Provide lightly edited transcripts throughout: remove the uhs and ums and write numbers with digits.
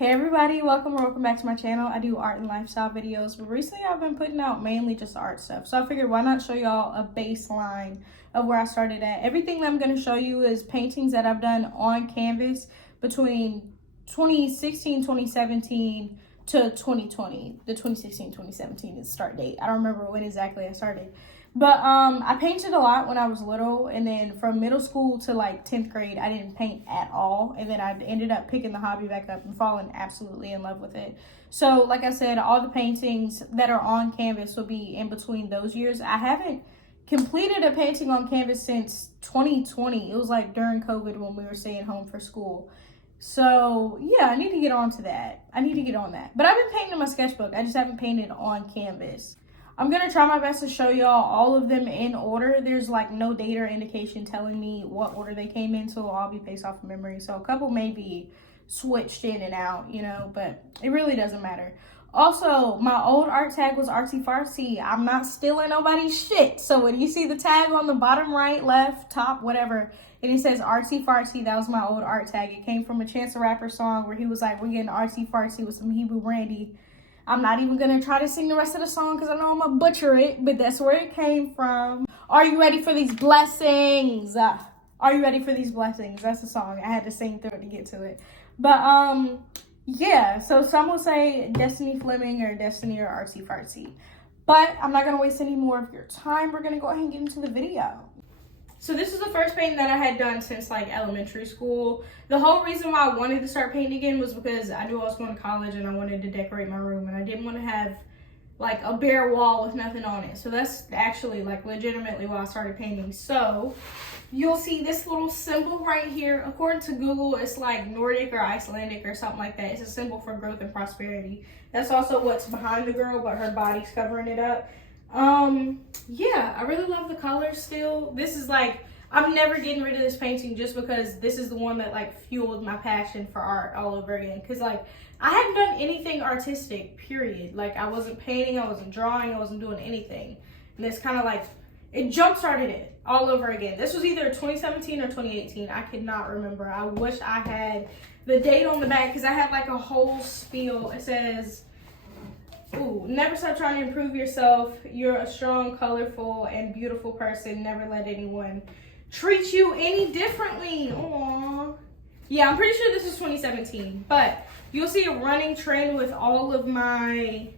Hey everybody, welcome back to my channel. I do art and lifestyle videos, but recently I've been putting out mainly just art stuff. So I figured why not show y'all a baseline of where I started at. Everything that I'm going to show you is paintings that I've done on canvas between 2016, 2017 to 2020. The 2016, 2017 is the start date. I don't remember when exactly I started. But I painted a lot when I was little, and then from middle school to like 10th grade, I didn't paint at all. And then I ended up picking the hobby back up and falling absolutely in love with it. So like I said, all the paintings that are on canvas will be in between those years. I haven't completed a painting on canvas since 2020. It was like during COVID when we were staying home for school. So yeah, I need to get on to that. But I've been painting in my sketchbook. I just haven't painted on canvas. I'm going to try my best to show y'all all of them in order. There's like no date or indication telling me what order they came in, so I'll be based off of memory. So a couple may be switched in and out, you know, but it really doesn't matter. Also, my old art tag was artsy fartsy. I'm not stealing nobody's shit. So when you see the tag on the bottom right, left, top, whatever, and it says artsy fartsy, that was my old art tag. It came from a Chance the Rapper song where he was like, we're getting artsy fartsy with some Hebrew Randy. I'm not even going to try to sing the rest of the song because I know I'm going to butcher it, but that's where it came from. Are you ready for these blessings? Are you ready for these blessings? That's the song. I had to sing through it to get to it. But, yeah, so some will say Destiny Fleming or Destiny or Artsy Fartsy. But I'm not going to waste any more of your time. We're going to go ahead and get into the video. So this is the first painting that I had done since like elementary school. The whole reason why I wanted to start painting again was because I knew I was going to college and I wanted to decorate my room, and I didn't want to have like a bare wall with nothing on it. So that's actually like legitimately why I started painting. So you'll see this little symbol right here. According to Google, it's like Nordic or Icelandic or something like that. It's a symbol for growth and prosperity. That's also what's behind the girl, but her body's covering it up. Yeah, I really love the colors still. This is like, I'm never getting rid of this painting just because this is the one that like fueled my passion for art all over again. Cause like I hadn't done anything artistic, period. Like I wasn't painting, I wasn't drawing, I wasn't doing anything. And this kind of like, it jump started it all over again. This was either 2017 or 2018. I could not remember. I wish I had the date on the back because I had like a whole spiel. It says, ooh, never stop trying to improve yourself. You're a strong, colorful, and beautiful person. Never let anyone treat you any differently. Aww. Yeah, I'm pretty sure this is 2017. But you'll see a running trend with all of my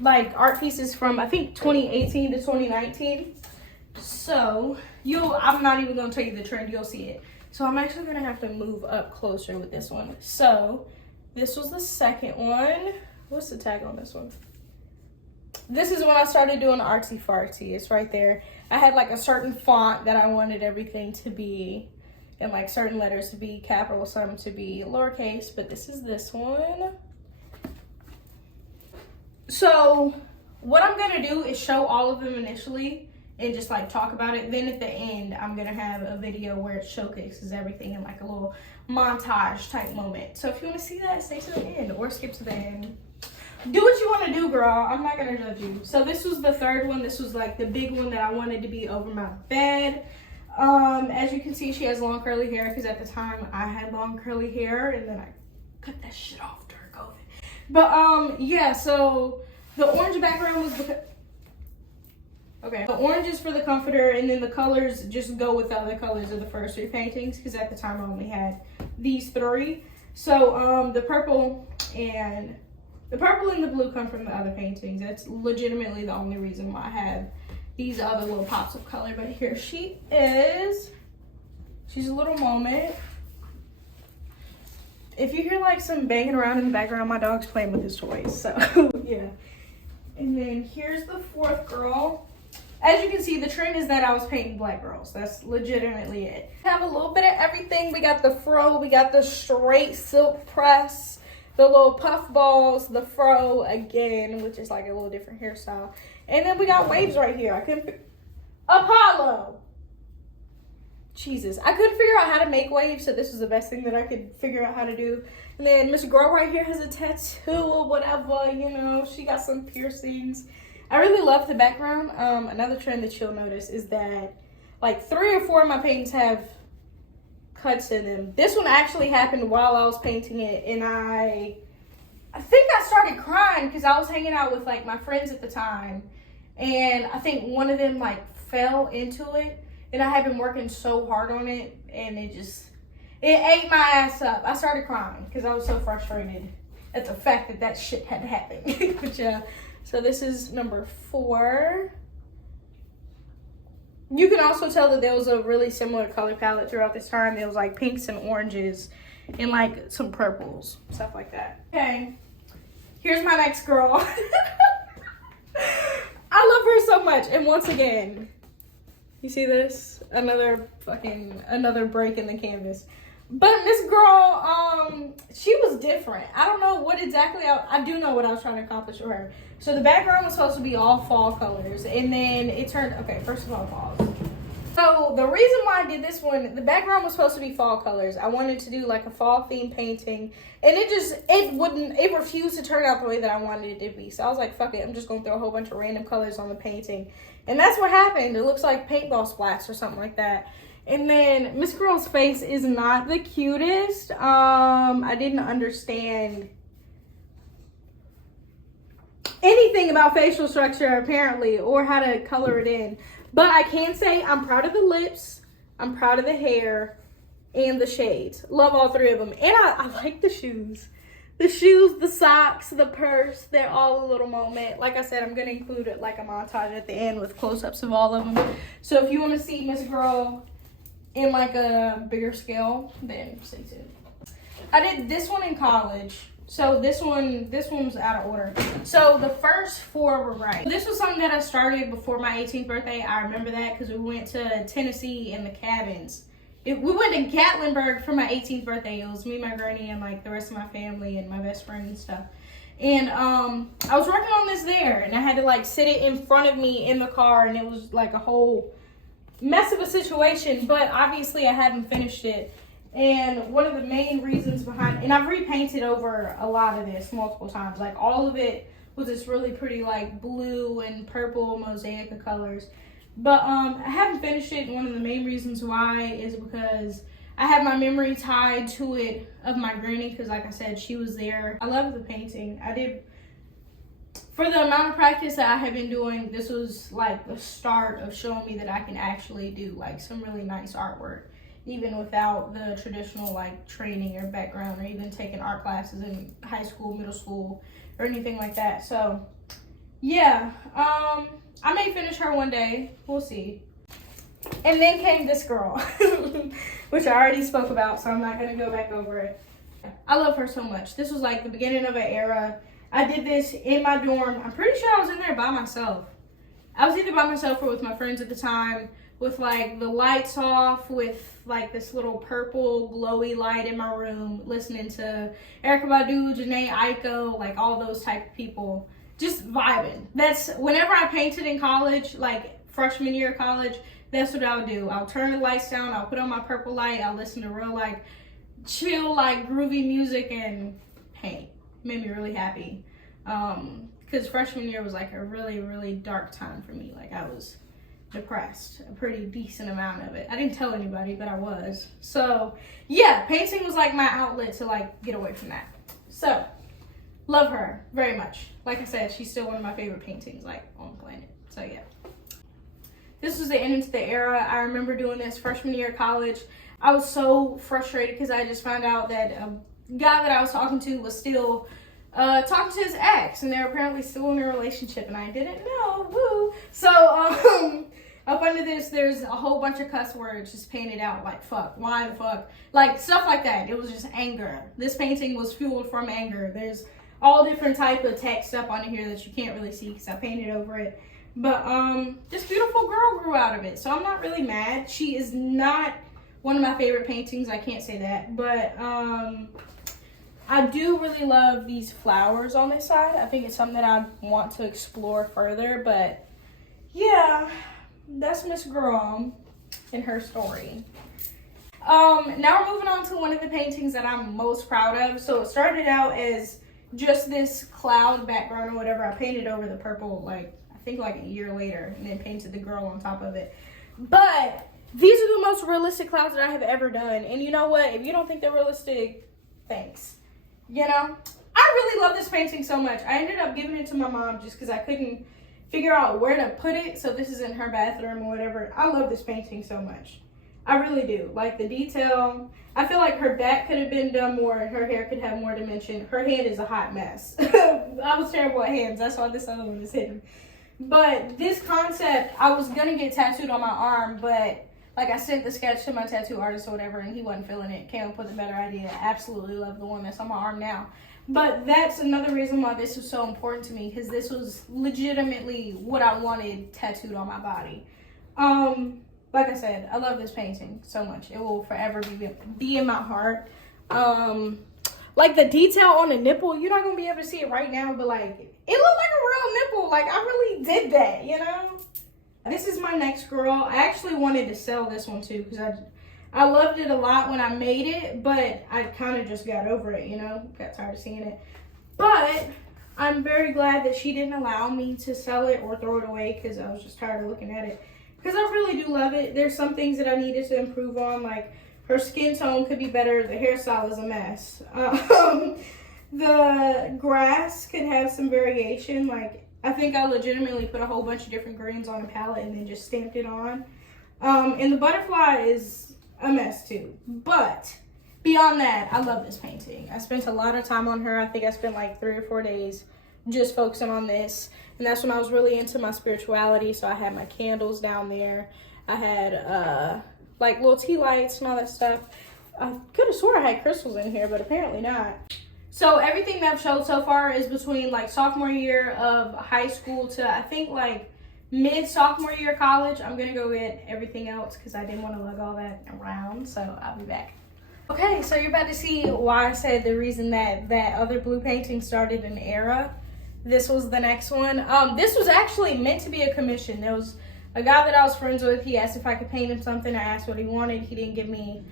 like art pieces from I think 2018 to 2019. So I'm not even gonna tell you the trend, you'll see it. So I'm actually gonna have to move up closer with this one. So this was the second one. What's the tag on this one? This is when I started doing artsy fartsy. It's right there. I had like a certain font that I wanted everything to be, and like certain letters to be capital, some to be lowercase, but this is this one. So what I'm gonna do is show all of them initially and just like talk about it. Then at the end, I'm gonna have a video where it showcases everything in like a little montage type moment. So if you wanna see that, stay to the end or skip to the end. Do what you want to do, girl. I'm not gonna judge you. So this was the third one. This was like the big one that I wanted to be over my bed. As you can see, she has long curly hair because at the time I had long curly hair and then I cut that shit off during COVID. But yeah, so the orange background was because the orange is for the comforter, and then the colors just go with the other colors of the first three paintings because at the time I only had these three. So the purple and the blue come from the other paintings. That's legitimately the only reason why I have these other little pops of color. But here she is. She's a little moment. If you hear like some banging around in the background, my dog's playing with his toys. So yeah. And then here's the fourth girl. As you can see, the trend is that I was painting black girls. That's legitimately it. Have a little bit of everything. We got the fro, we got the straight silk press, the little puff balls, the fro again, which is like a little different hairstyle. And then we got waves right here. Apollo! Jesus. I couldn't figure out how to make waves, so this was the best thing that I could figure out how to do. And then Miss Girl right here has a tattoo or whatever, you know. She got some piercings. I really love the background. Another trend that you'll notice is that like 3 or 4 of my paintings have cuts in them. This one actually happened while I was painting it, and I think I started crying because I was hanging out with like my friends at the time, and I think one of them like fell into it, and I had been working so hard on it, and it ate my ass up. I started crying because I was so frustrated at the fact that shit had happened. But yeah, so this is number 4. You can also tell that there was a really similar color palette throughout this time. There was like pinks and oranges and like some purples, stuff like that. Okay, here's my next girl. I love her so much. And once again, you see this? Another break in the canvas. But this girl, she was different. I don't know what exactly, I do know what I was trying to accomplish with her. So the background was supposed to be all fall colors, and then it turned, okay, first of all, pause. So the reason why I did this one, the background was supposed to be fall colors. I wanted to do like a fall theme painting, and it refused to turn out the way that I wanted it to be. So I was like, fuck it, I'm just gonna throw a whole bunch of random colors on the painting. And that's what happened. It looks like paintball splats or something like that. And then Miss Girl's face is not the cutest. I didn't understand anything about facial structure apparently, or how to color it in. But I can say I'm proud of the lips, I'm proud of the hair, and the shades. Love all 3 of them. And I like the shoes. The shoes, the socks, the purse, they're all a little moment. Like I said, I'm gonna include it like a montage at the end with close-ups of all of them. So if you wanna see Miss Girl in like a bigger scale, then stay tuned. I did this one in college. So this one's out of order. So the first 4 were right. This was something that I started before my 18th birthday. I remember that because we went to Tennessee in the cabins. We went to Gatlinburg for my 18th birthday. It was me, my granny, and like the rest of my family and my best friend and stuff. And I was working on this there, and I had to like sit it in front of me in the car, and it was like a whole mess of a situation. But obviously I hadn't finished it. And one of the main reasons behind, and I've repainted over a lot of this multiple times, like all of it was this really pretty like blue and purple mosaic of colors. But I haven't finished it, and one of the main reasons why is because I have my memory tied to it of my granny, because like I said, she was there. I love the painting. For the amount of practice that I have been doing, this was like the start of showing me that I can actually do like some really nice artwork, even without the traditional like training or background, or even taking art classes in high school, middle school, or anything like that. So yeah, I may finish her one day, we'll see. And then came this girl, which I already spoke about, so I'm not gonna go back over it. I love her so much. This was like the beginning of an era. I did this in my dorm. I'm pretty sure I was in there by myself. I was either by myself or with my friends at the time, with like the lights off, with like this little purple glowy light in my room, listening to Erykah Badu, Janae Aiko, like all those type of people, just vibing. That's whenever I painted in college, like freshman year of college, that's what I would do. I'll turn the lights down, I'll put on my purple light, I'll listen to real like chill, like groovy music and paint. Made me really happy. Because freshman year was like a really, really dark time for me. Like I was depressed a pretty decent amount of it. I didn't tell anybody, but I was. So yeah, painting was like my outlet to like get away from that. So love her very much. Like I said, she's still one of my favorite paintings like on the planet. So yeah, this was the end into the era. I remember doing this freshman year of college. I was so frustrated because I just found out that a guy that I was talking to was still talking to his ex, and they're apparently still in a relationship, and I didn't know. Woo! So up under this, there's a whole bunch of cuss words just painted out, like fuck, why the fuck, like stuff like that. It was just anger. This painting was fueled from anger. There's all different type of text up on here that you can't really see because I painted over it. But this beautiful girl grew out of it, so I'm not really mad. She is not one of my favorite paintings, I can't say that, but I do really love these flowers on this side. I think it's something that I want to explore further, but yeah, that's Miss Girl and her story. Now we're moving on to one of the paintings that I'm most proud of. So it started out as just this cloud background or whatever. I painted over the purple, like, I think like a year later, and then painted the girl on top of it. But These are the most realistic clouds that I have ever done. And you know what? If you don't think they're realistic, thanks. You know? I really love this painting so much. I ended up giving it to my mom just because I couldn't figure out where to put it. So this is in her bathroom or whatever. I love this painting so much. I really do. Like the detail. I feel like her back could have been done more and her hair could have more dimension. Her hand is a hot mess. I was terrible at hands. That's why this other one is hidden. But this concept, I was going to get tattooed on my arm, but like I sent the sketch to my tattoo artist or whatever and he wasn't feeling it. Came up with a better idea. Absolutely love the one that's on my arm now. But that's another reason why this was so important to me, because this was legitimately what I wanted tattooed on my body. Like I said, I love this painting so much. It will forever be in my heart. Like the detail on the nipple, you're not going to be able to see it right now, but like, it looked like a real nipple. Like I really did that, you know? This is my next girl. I actually wanted to sell this one too, because I loved it a lot when I made it, but I kind of just got over it, you know? Got tired of seeing it. But I'm very glad that she didn't allow me to sell it or throw it away, because I was just tired of looking at it. Because I really do love it. There's some things that I needed to improve on, like her skin tone could be better. The hairstyle is a mess. The grass could have some variation. Like, I think I legitimately put a whole bunch of different greens on a palette and then just stamped it on. And the butterfly is a mess too. But beyond that, I love this painting. I spent a lot of time on her. I think I spent like 3 or 4 days just focusing on this. And that's when I was really into my spirituality. So I had my candles down there. I had like little tea lights and all that stuff. I could have swore I had crystals in here, but apparently not. So everything that I've showed so far is between like sophomore year of high school to I think like mid-sophomore year college. I'm gonna go get everything else because I didn't want to lug all that around, so I'll be back. Okay, so you're about to see why I said the reason that other blue painting started an era. This was the next one. This was actually meant to be a commission. There was a guy that I was friends with. He asked if I could paint him something. I asked what he wanted. He didn't give me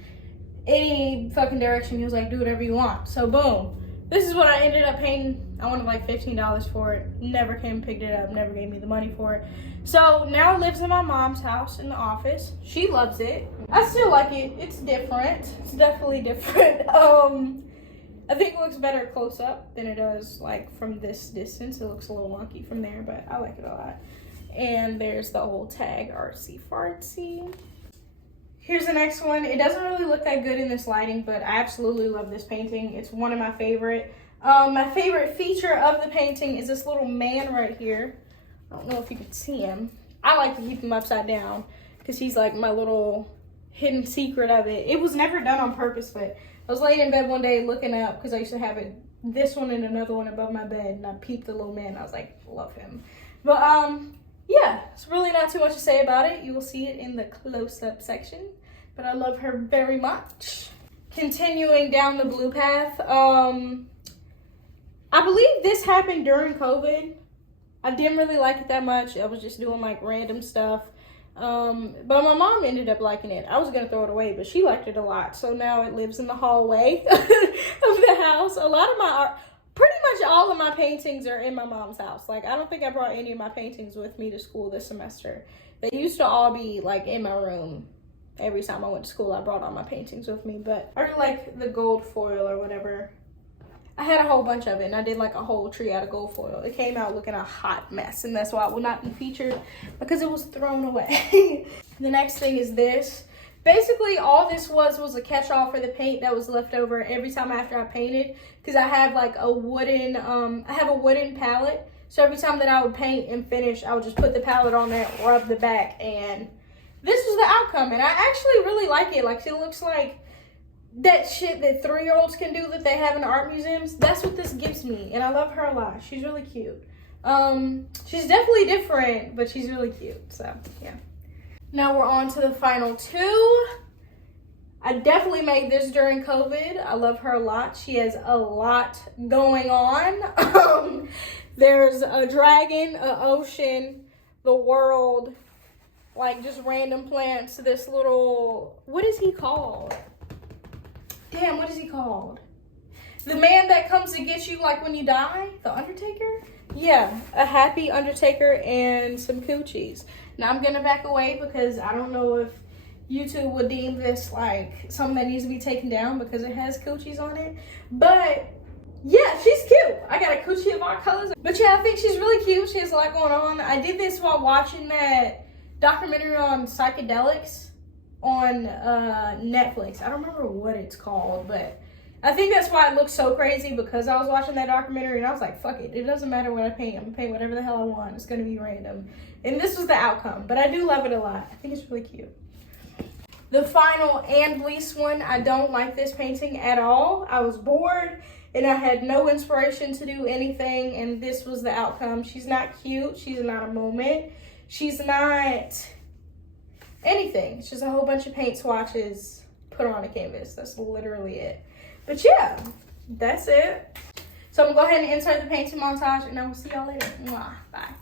any fucking direction. He was like, do whatever you want. So boom. This is what I ended up painting. I wanted like $15 for it. Never came and picked it up. Never gave me the money for it. So now it lives in my mom's house in the office. She loves it. I still like it. It's different. It's definitely different. I think it looks better close up than it does like from this distance. It looks a little wonky from there, but I like it a lot. And there's the old tag, artsy fartsy. Here's the next one. It doesn't really look that good in this lighting, but I absolutely love this painting. It's one of my favorite. My favorite feature of the painting is this little man right here. I don't know if you can see him. I like to keep him upside down because he's like my little hidden secret of it. It was never done on purpose, but I was laying in bed one day looking up because I used to have this one and another one above my bed, and I peeped the little man. I was like, love him. But yeah, it's really not too much to say about it. You will see it in the close-up section, but I love her very much. Continuing down the blue path, I believe this happened during COVID. I didn't really like it that much. I was just doing like random stuff. But my mom ended up liking it. I was gonna throw it away, but she liked it a lot. So now it lives in the hallway of the house. A lot of my art, pretty much all of my paintings are in my mom's house. Like, I don't think I brought any of my paintings with me to school this semester. They used to all be like in my room. Every time I went to school, I brought all my paintings with me. But I really like the gold foil or whatever. I had a whole bunch of it, and I did like a whole tree out of gold foil. It came out looking a hot mess, and that's why it will not be featured because it was thrown away. The next thing is this. Basically, all this was a catch-all for the paint that was left over every time after I painted, because I have like a wooden, I have a wooden palette. So every time that I would paint and finish, I would just put the palette on there, rub the back, and this was the outcome. And I actually really like it. Like, it looks like that shit that 3-year-olds can do that they have in art museums. That's what this gives me, and I love her a lot. She's really cute. She's definitely different, but she's really cute. So yeah. Now we're on to the final two. I definitely made this during COVID. I love her a lot. She has a lot going on. There's a dragon, an ocean, the world, like just random plants. This little, what is he called? Damn, what is he called? The man that comes to get you like when you die? The Undertaker? Yeah, a happy Undertaker and some coochies. Now I'm gonna back away because I don't know if YouTube would deem this like something that needs to be taken down because it has coochies on it. But yeah, she's cute. I got a coochie of all colors. But yeah, I think she's really cute. She has a lot going on. I did this while watching that documentary on psychedelics on Netflix. I don't remember what it's called, but I think that's why it looks so crazy, because I was watching that documentary and I was like, fuck it. It doesn't matter what I paint. I'm going to paint whatever the hell I want. It's going to be random. And this was the outcome. But I do love it a lot. I think it's really cute. The final and least one, I don't like this painting at all. I was bored and I had no inspiration to do anything, and this was the outcome. She's not cute. She's not a moment. She's not anything. It's just a whole bunch of paint swatches put on a canvas. That's literally it. But yeah, that's it. So I'm gonna go ahead and insert the painting montage, and I will see y'all later. Mwah. Bye.